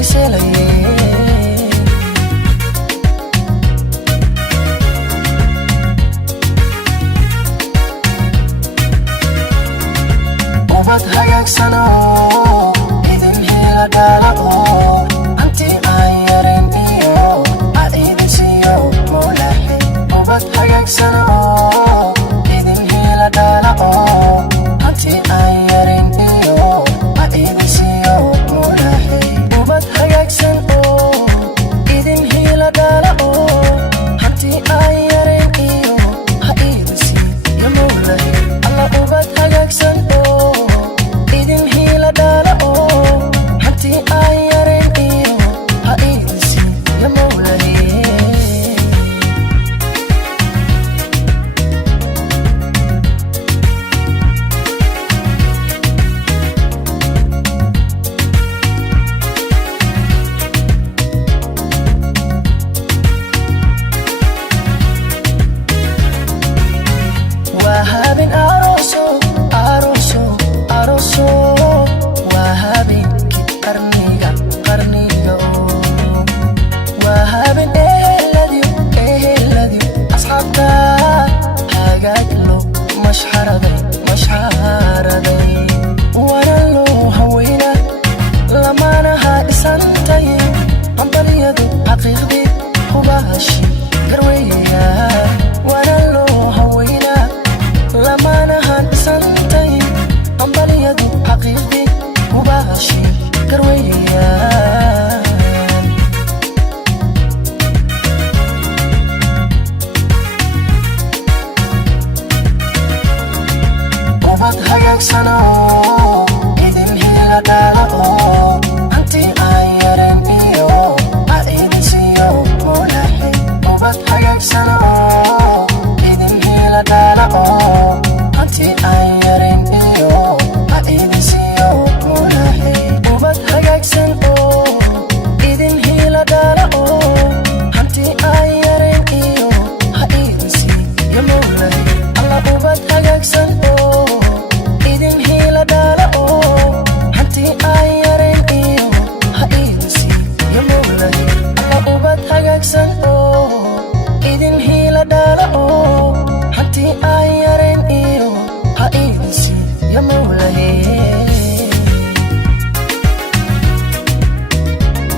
iselayay ubad hagaagsano idin hela dhalao anti aan yarin iyo aidinsiyo moolahe ubad hagaagsano idin hela dhalao anti aan yarin iyo aidinsiyo moolahe ubad hagaagsan idin hela dhalao anti aan yarin iyo aidinsiyo moolahe alla ubad hagaagsan وهابن أروسو وهابن قرنيga وهابن الذي أصحابتا هاجاجلو مشحردي ورلو هوينا لما نها إسانتي عمباليدو حقيقي هباشي قروية ورلو هوينا لما نها إسانتي عمباليدو حقيقي هباشي قروية ubad hagaagsano idin hela dhalao anti aan yarin iyo aidinsiyo moolahe ubad hagaagsano idin hela dhalao anti aan